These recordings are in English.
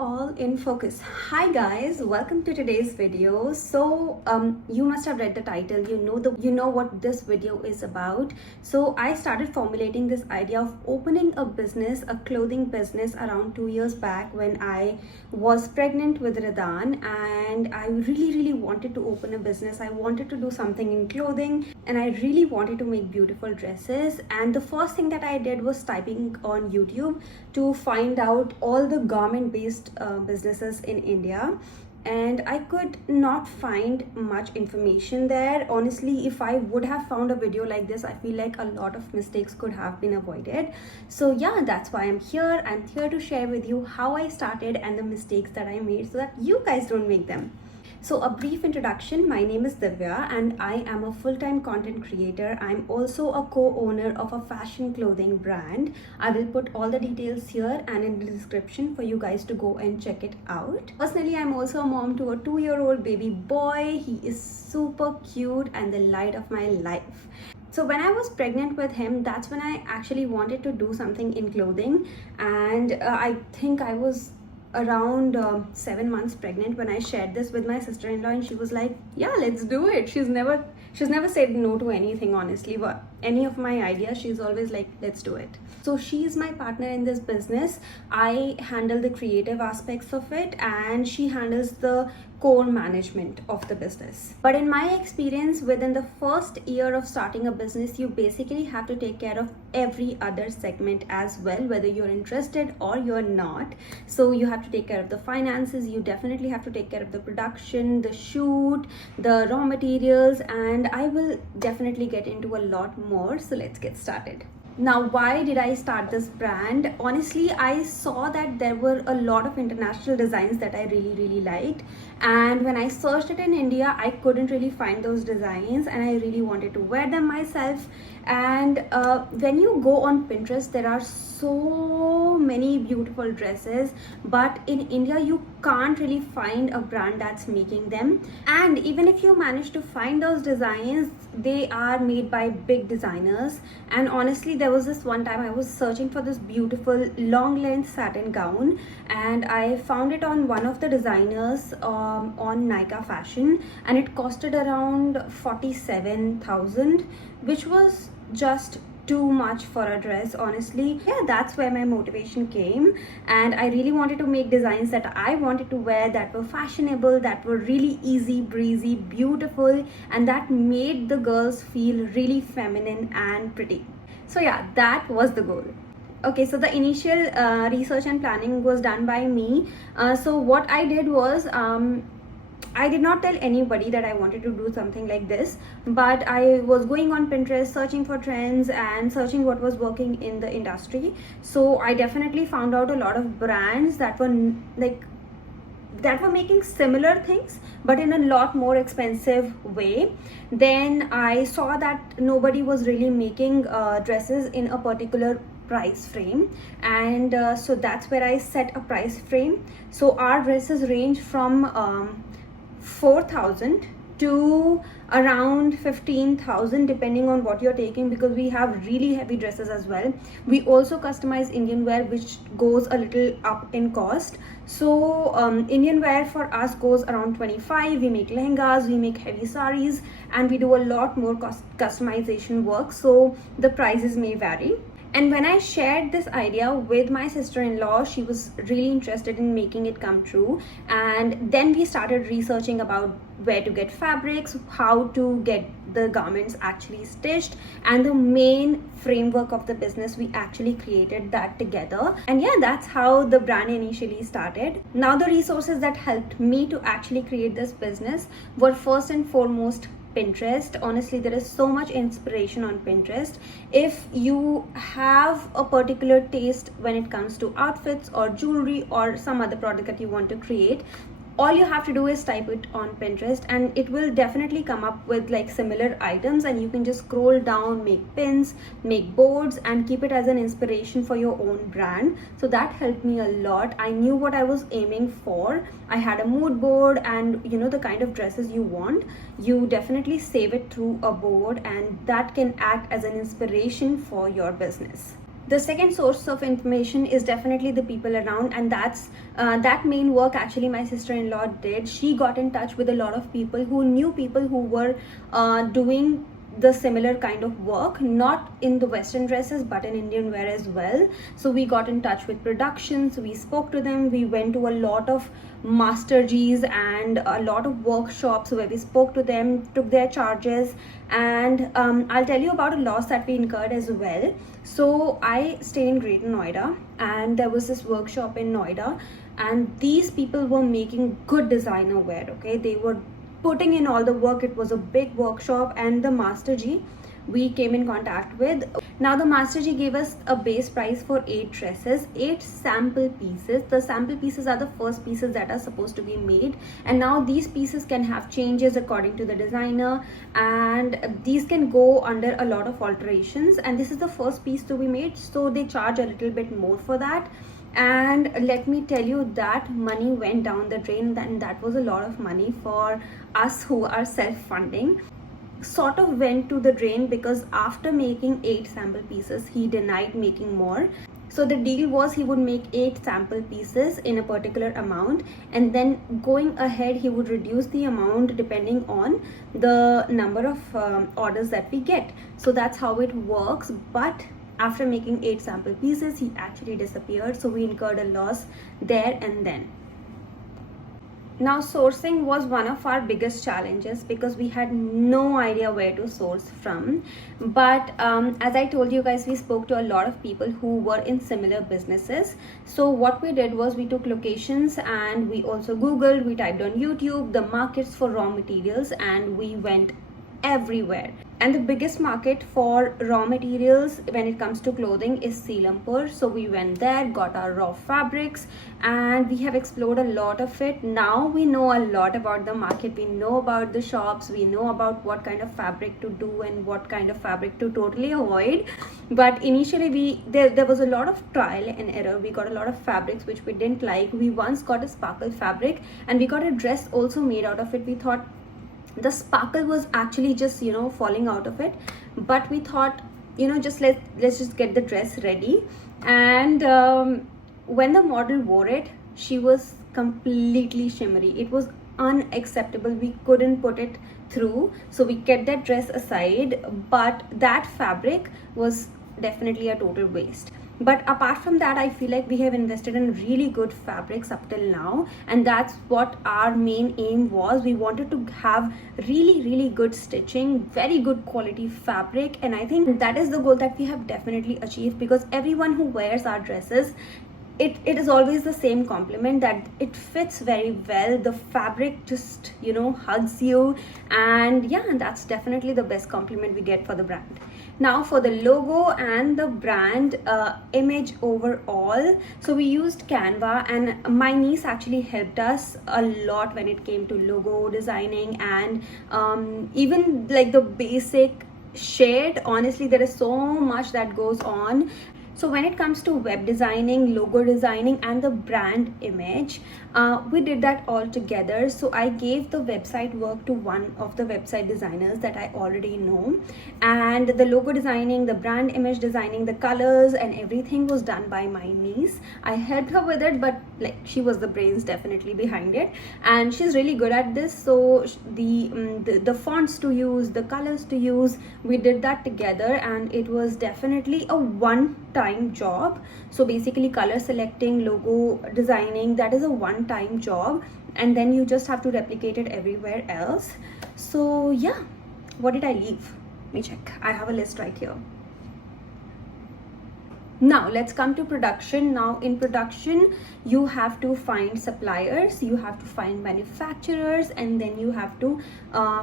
All in focus. Hi guys, welcome to today's video. So you must have read the title. You know what this video is about. So I started formulating this idea of opening a business, a clothing business, around 2 years back when I was pregnant with Radan, and I really wanted to open a business. I wanted to do something in clothing, and I really wanted to make beautiful dresses. And the first thing that I did was typing on YouTube to find out all the garment based businesses in India, and I could not find much information there. Honestly, if I would have found a video like this, I feel like a lot of mistakes could have been avoided. So yeah, that's why I'm here. I'm here to share with you how I started and the mistakes that I made so that you guys don't make them. So a brief introduction, my name is Divya and I am a full-time content creator. I'm also a co-owner of a fashion clothing brand. I will put all the details here and in the description for you guys to go and check it out. Personally, I'm also a mom to a 2-year-old baby boy. He is super cute and the light of my life. So when I was pregnant with him, that's when I actually wanted to do something in clothing, and I think I was around 7 months pregnant when I shared this with my sister-in-law, and she was like, yeah, let's do it. She's never said no to anything, honestly, but any of my ideas, she's always like, let's do it. So she's my partner in this business. I handle the creative aspects of it and she handles the core management of the business. But in my experience, within the first year of starting a business, you basically have to take care of every other segment as well, whether you're interested or you're not. So you have to take care of the finances, you definitely have to take care of the production, the shoot, the raw materials, and I will definitely get into a lot more. So let's get started. Now, why did I start this brand? Honestly, I saw that there were a lot of international designs that I really liked, and when I searched it in India, I couldn't really find those designs and I really wanted to wear them myself. And when you go on Pinterest, there are so many beautiful dresses, but in India you can't really find a brand that's making them. And even if you manage to find those designs, they are made by big designers. And honestly, there was this one time I was searching for this beautiful long length satin gown, and I found it on one of the designers on Nykaa Fashion, and it costed around 47,000, which was just too much for a dress, honestly. Yeah, that's where my motivation came, and I really wanted to make designs that I wanted to wear, that were fashionable, that were really easy breezy, beautiful, and that made the girls feel really feminine and pretty. So yeah, that was the goal. Okay, so the initial research and planning was done by me. So what I did was, I did not tell anybody that I wanted to do something like this, but I was going on Pinterest, searching for trends and searching what was working in the industry. So I definitely found out a lot of brands that were making similar things but in a lot more expensive way. Then I saw that nobody was really making dresses in a particular price frame, and so that's where I set a price frame. So our dresses range from 4,000 to around 15,000 depending on what you're taking, because we have really heavy dresses as well. We also customize Indian wear, which goes a little up in cost. So Indian wear for us goes around 25. We make lehengas, we make heavy saris, and we do a lot more customization work, so the prices may vary. And when I shared this idea with my sister-in-law, she was really interested in making it come true. And then we started researching about where to get fabrics, how to get the garments actually stitched, and the main framework of the business. We actually created that together. And yeah, that's how the brand initially started. Now, the resources that helped me to actually create this business were first and foremost Pinterest. Honestly, there is so much inspiration on Pinterest. If you have a particular taste when it comes to outfits or jewelry or some other product that you want to create, all you have to do is type it on Pinterest and it will definitely come up with like similar items, and you can just scroll down, make pins, make boards, and keep it as an inspiration for your own brand. So that helped me a lot. I knew what I was aiming for. I had a mood board, and you know the kind of dresses you want, you definitely save it through a board, and that can act as an inspiration for your business. The second source of information is definitely the people around, and that's that main work actually my sister-in-law did. She got in touch with a lot of people who knew people who were doing the similar kind of work, not in the Western dresses but in Indian wear as well. So we got in touch with productions, we spoke to them, we went to a lot of master G's and a lot of workshops where we spoke to them, took their charges, and I'll tell you about a loss that we incurred as well. So I stay in Greater Noida, and there was this workshop in Noida, and these people were making good designer wear. Okay, they were putting in all the work. It was a big workshop, and the Master G we came in contact with. Now the Master G gave us a base price for 8 dresses, 8 sample pieces. The sample pieces are the first pieces that are supposed to be made, and now these pieces can have changes according to the designer, and these can go under a lot of alterations, and this is the first piece to be made, so they charge a little bit more for that. And let me tell you, that money went down the drain, and that was a lot of money for us who are self-funding. Sort of went to the drain because after making 8 sample pieces, he denied making more. So the deal was he would make 8 sample pieces in a particular amount, and then going ahead he would reduce the amount depending on the number of orders that we get. So that's how it works. But after making 8 sample pieces, he actually disappeared, so we incurred a loss there and then. Now sourcing was one of our biggest challenges because we had no idea where to source from. But as I told you guys, we spoke to a lot of people who were in similar businesses. So what we did was we took locations, and we also Googled, we typed on YouTube the markets for raw materials, and we went everywhere. And the biggest market for raw materials when it comes to clothing is Selampur. So we went there, got our raw fabrics, and we have explored a lot of it. Now we know a lot about the market, we know about the shops, we know about what kind of fabric to do and what kind of fabric to totally avoid. But initially there was a lot of trial and error. We got a lot of fabrics which we didn't like. We once got a sparkle fabric, and we got a dress also made out of it. We thought the sparkle was actually just falling out of it, but we thought just let's just get the dress ready. And when the model wore it, she was completely shimmery. It was unacceptable. We couldn't put it through, so we kept that dress aside. But that fabric was definitely a total waste. But apart from that, I feel like we have invested in really good fabrics up till now, and that's what our main aim was. We wanted to have really good stitching, very good quality fabric, and I think that is the goal that we have definitely achieved, because everyone who wears our dresses, it is always the same compliment that it fits very well. The fabric just hugs you, and yeah, that's definitely the best compliment we get for the brand. Now for the logo and the brand image overall, so we used Canva, and my niece actually helped us a lot when it came to logo designing, and even like the basic shade. Honestly, there is so much that goes on. So when it comes to web designing, logo designing, and the brand image, we did that all together. So I gave the website work to one of the website designers that I already know, and the logo designing, the brand image designing, the colors and everything was done by my niece. I helped her with it, but like she was the brains definitely behind it, and she's really good at this. So the fonts to use, the colors to use, we did that together, and it was definitely a one-time job. So basically color selecting, logo designing, that is a one-time job, and then you just have to replicate it everywhere else. So yeah, what did I leave? Let me check. I have a list right here. Now let's come to production. Now in production, you have to find suppliers, you have to find manufacturers, and then you have to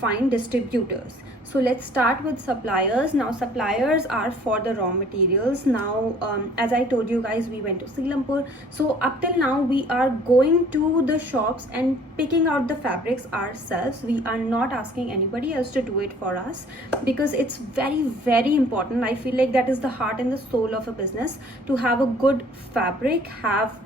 find distributors. So let's start with suppliers. Now suppliers are for the raw materials. Now as I told you guys, we went to Selampur. So up till now we are going to the shops and picking out the fabrics ourselves. We are not asking anybody else to do it for us, because it's very important. I feel like that is the heart and the soul of a business, to have a good fabric, have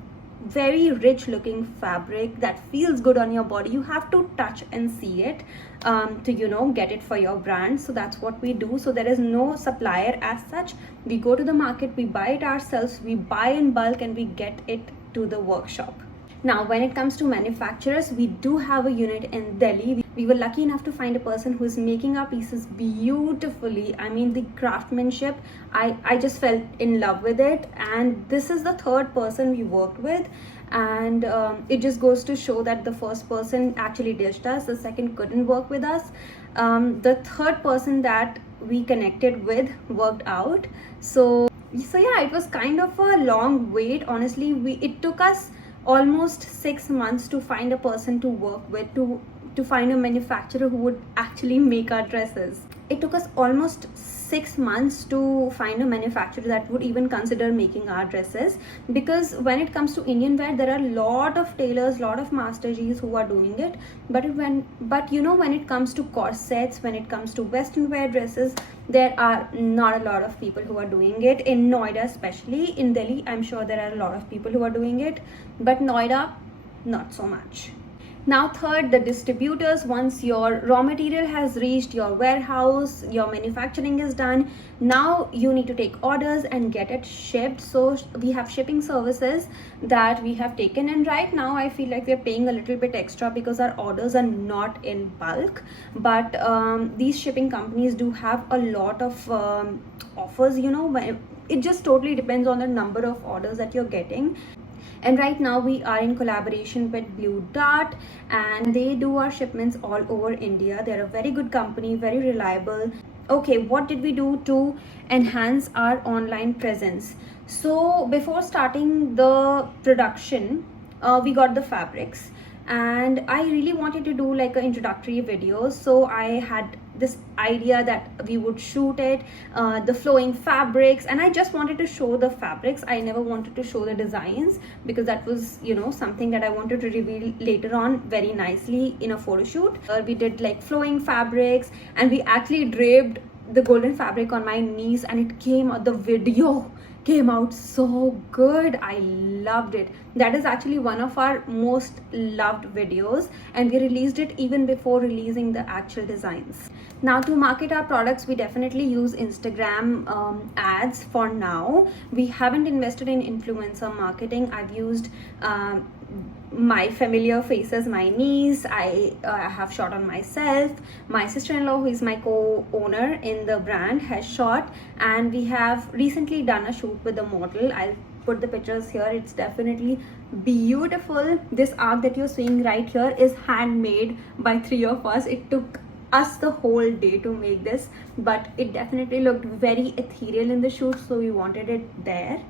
very rich looking fabric that feels good on your body. You have to touch and see it to get it for your brand. So that's what we do. So there is no supplier as such. We go to the market, we buy it ourselves, we buy in bulk, and we get it to the workshop. Now, when it comes to manufacturers, we do have a unit in Delhi. We were lucky enough to find a person who is making our pieces beautifully. I mean, the craftsmanship, I just fell in love with it. And this is the third person we worked with. And it just goes to show that the first person actually ditched us, the second couldn't work with us. The third person that we connected with worked out. So yeah, it was kind of a long wait. Honestly, it took us almost 6 months to find a person to work with, to find a manufacturer who would actually make our dresses. It took us almost 6 months to find a manufacturer that would even consider making our dresses, because when it comes to Indian wear, there are a lot of tailors, lot of master Gs who are doing it, but when it comes to corsets, when it comes to western wear dresses, there are not a lot of people who are doing it. In Noida especially. In Delhi, I'm sure there are a lot of people who are doing it, but Noida, not so much. Now third, the distributors. Once your raw material has reached your warehouse, your manufacturing is done, now you need to take orders and get it shipped. So we have shipping services that we have taken, and right now I feel like we're paying a little bit extra because our orders are not in bulk, but these shipping companies do have a lot of offers. It just totally depends on the number of orders that you're getting. And right now we are in collaboration with Blue Dart, and they do our shipments all over India. They're a very good company, very reliable. Okay, what did we do to enhance our online presence? So before starting the production, we got the fabrics, and I really wanted to do like an introductory video. So I had this idea that we would shoot it, the flowing fabrics, and I just wanted to show the fabrics. I never wanted to show the designs, because that was something that I wanted to reveal later on very nicely in a photo shoot. We did like flowing fabrics, and we actually draped the golden fabric on my knees, and the video came out so good. I loved it. That is actually one of our most loved videos, and we released it even before releasing the actual designs. Now, to market our products, we definitely use Instagram ads for now. We haven't invested in influencer marketing. I've used my familiar faces, my niece, I have shot on myself, my sister-in-law, who is my co-owner in the brand, has shot, and we have recently done a shoot with the model. I'll put the pictures here. It's definitely beautiful. This arc that you're seeing right here is handmade by 3 of us. It took us the whole day to make this, but it definitely looked very ethereal in the shoot, so we wanted it there.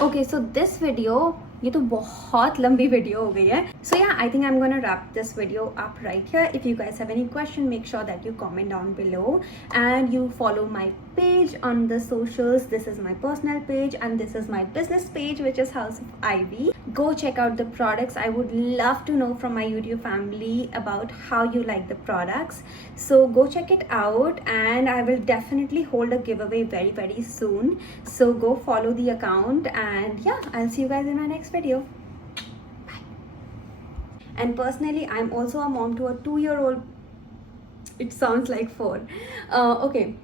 Okay, so this video, ये तो बहुत लंबी video हो गई है. So yeah, I think I'm gonna wrap this video up right here. If you guys have any question, make sure that you comment down below, and you follow my page on the socials. This is my personal page, and this is my business page, which is House of Ivy. Go check out the products. I would love to know from my YouTube family about how you like the products. So go check it out, and I will definitely hold a giveaway very, very soon. So go follow the account, and yeah, I'll see you guys in my next video. Bye. And personally, I'm also a mom to a 2-year-old. It sounds like 4. Okay.